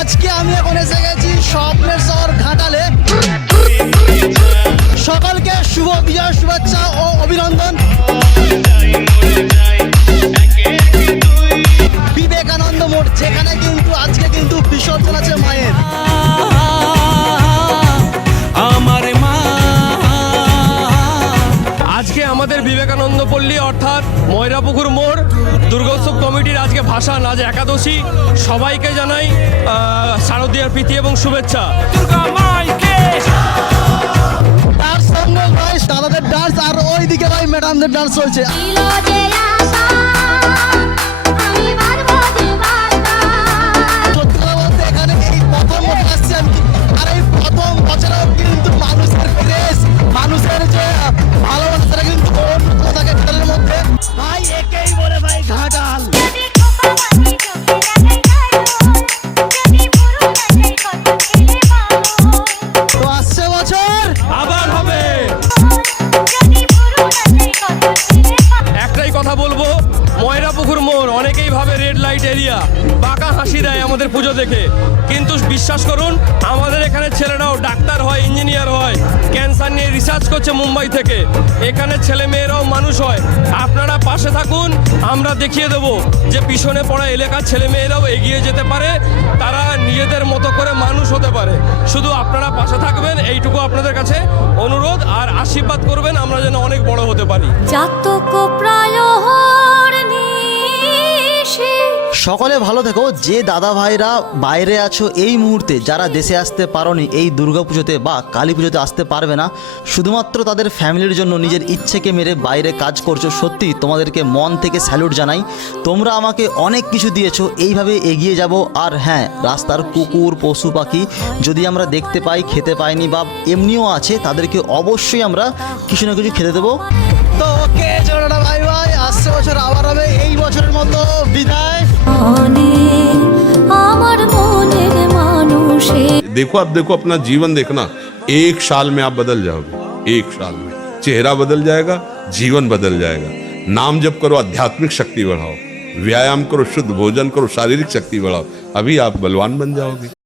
আজকে আমি এখন এসে গেছি স্বপ্নের শহর ঘাটালে। সকলকে শুভ বিজয় শুভেচ্ছা বিবেকানন্দ পল্লী অর্থাৎ ময়রাপুকুর মোড় দুর্গোৎসব কমিটির আজকে ভাষা নাজ একাদশী সবাইকে জানাই আহ, শারদীয়ার প্রীতি এবং শুভেচ্ছা। দুর্গা তার সঙ্গে ভাই দাদাদের ডান্স আর ওইদিকে ভাই ম্যাডামদের ডান্স চলছে। কথা বলব? ময়রাপুকুর মোড়, অনেকেই ভাবে রেড লাইট এরিয়া বাঁকা হাসি দেয় আমাদের পুজো দেখে। কিন্তু বিশ্বাস করুন, আমাদের এখানে ছেলেরাও ডাক্তার হয় ইঞ্জিনিয়ার হয়। ক্যান্সার নিয়ে রিসার্চ করছে মুম্বাই থেকে। এখানে ছেলে মেয়েরাও মানুষ হয়। আপনারা পাশে থাকুন, আমরা দেখিয়ে দেব যে পিছনে পড়া এলাকার ছেলে মেয়েরাও এগিয়ে যেতে পারে, তারা নিজেদের মতো করে মানুষ হতে পারে। শুধু আপনারা পাশে থাকবেন, এইটুকু আপনাদের কাছে অনুরোধ, আর আশীর্বাদ করবেন, আমরা যেন অনেক বড় হতে পারি। জাতক সকলে ভালো থেকো। যে দাদা ভাইরা বাইরে আছো এই মুহূর্তে, যারা দেশে আসতে পারোনি এই দুর্গাপুজোতে বা কালী পুজোতে আসতে পারবে না, শুধুমাত্র তাদের ফ্যামিলির জন্য নিজের ইচ্ছেকে মেরে বাইরে কাজ করছ। সত্যি, তোমাদেরকে মন থেকে স্যালুট জানাই। তোমরা আমাকে অনেক কিছু দিয়েছ, এইভাবে এগিয়ে যাব। আর হ্যাঁ রাস্তার কুকুর, পশু পাখি যদি আমরা দেখতে পাই, খেতে পাইনি বা এমনিও আছে, তাদেরকে অবশ্যই আমরা কিছু না কিছু খেতে দেবো। তো ভাই ভাই, আসছে বছর আবার হবে, এই বছরের মতো বিদায়। देखो, आप देखो अपना जीवन देखना। एक साल में आप बदल जाओगे। एक साल में। चेहरा बदल जाएगा, जीवन बदल जाएगा। नाम जप करो, आध्यात्मिक शक्ति बढ़ाओ। व्यायाम करो, शुद्ध भोजन करो, शारीरिक शक्ति बढ़ाओ। अभी आप बलवान बन जाओगे।